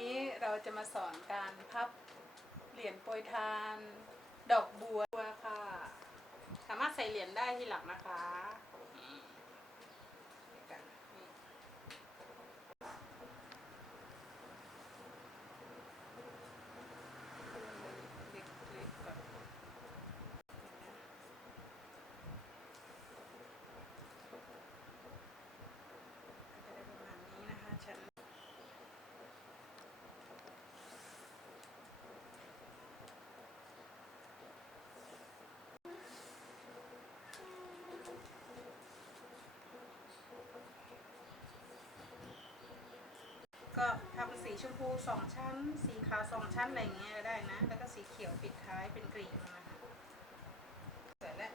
นี้เราจะมาสอนการพับเหรียญโปรยทาน ดอกบัวค่ะ สามารถใส่เหรียญได้ที่หลังนะคะนี่เดี๋ยวกันนี่เล็กๆก่อนก็จะได้ประมาณนี้นะคะฉัน ก็ทำสีชมพูสองชั้น สีขาวสองชั้นอะไรเงี้ยก็ได้นะ แล้วก็สีเขียวปิดท้ายเป็นกรีกนะคะเสร็จแล้ว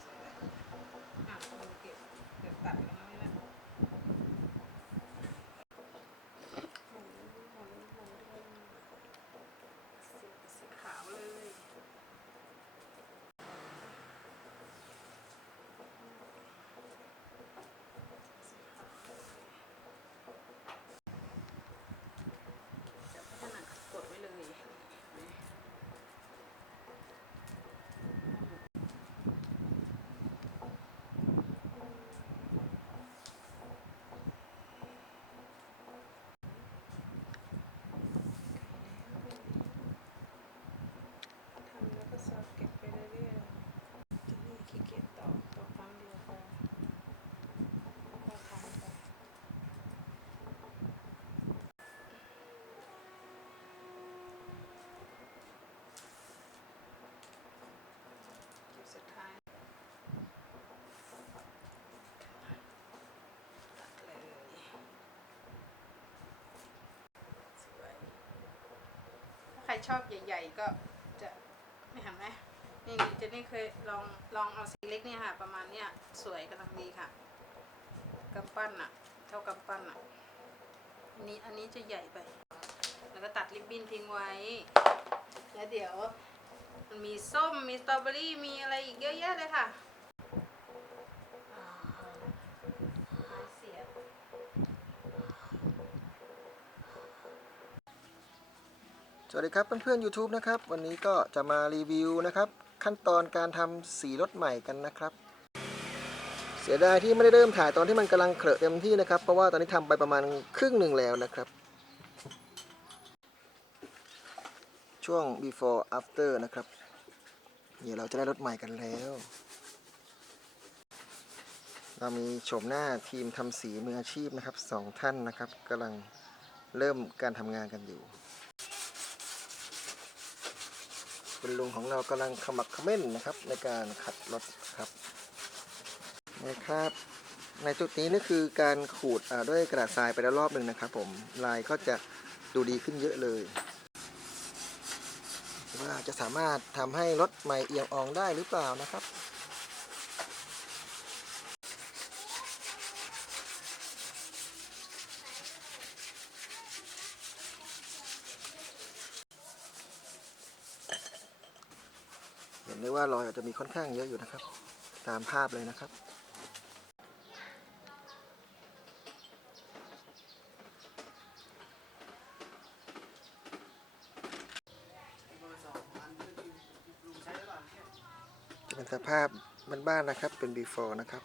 เสร็จแล้วอะดูเก็บเก็บตัดแล้วนี่นะหมุนหมุนหมุนสีสีขาวเลยสีขาวเลย จะพัฒนากดไว้เลย ทำแล้วก็สอดเก็บไปเรื่อยๆจะนี่ขี้เกียจต่อต่อครั้งเดียวพอก็ทำไป จุดสุดท้ายตัดเลยสวยถ้าใคร ชอบใหญ่ ๆ ก็จะไม่เห็นไหมนี่เจนนี่เคยลองลองเอาสีเล็กเนี่ยค่ะ ประมาณเนี้ยสวยกำลังดีค่ะกำปั้นอะเท่ากำปั้นอะอันนี้อันนี้จะใหญ่ไป แล้วก็ตัดริบบิ้นทิ้งไว้ แล้วเดี๋ยวมันมีส้มมีสตรอเบอรี่มีอะไรอีกเยอะแยะเลยค่ะอ่าไม้เสียบ สวัสดีครับเพื่อนๆ YouTube นะครับ วันนี้ก็จะมารีวิวนะครับ ขั้นตอนการทำสีรถใหม่กันนะครับ เสียดายที่ไม่ได้เริ่มถ่ายตอนที่มันกำลังเคลอะเต็มที่นะครับ เพราะว่าตอนนี้ทำไปประมาณครึ่งหนึ่งแล้วนะครับ ช่วง before after นะครับเดี๋ยวเราจะได้รถใหม่กันแล้ว เรามีโฉมหน้าทีมทำสีมืออาชีพนะครับสองท่านนะครับกำลังเริ่มการทำงานกันอยู่ คุณลุงของเรากำลังขมักขม้นนะครับ ในการขัดรถครับนะครับ ในจุดนี้นี่คือการขูดด้วยกระดาษทรายไปแล้วรอบหนึ่งนะครับ ผมลายก็จะดูดีขึ้นเยอะเลย ว่าจะสามารถทำให้รถใหม่เอียงอองได้หรือเปล่านะครับ นได้ว่ารอยอาจจะมีค่อนข้างเยอะอยู่นะครับ ตามภาพเลยนะครับ จะเป็นสภาพบ้านๆนะครับเป็น before นะครับ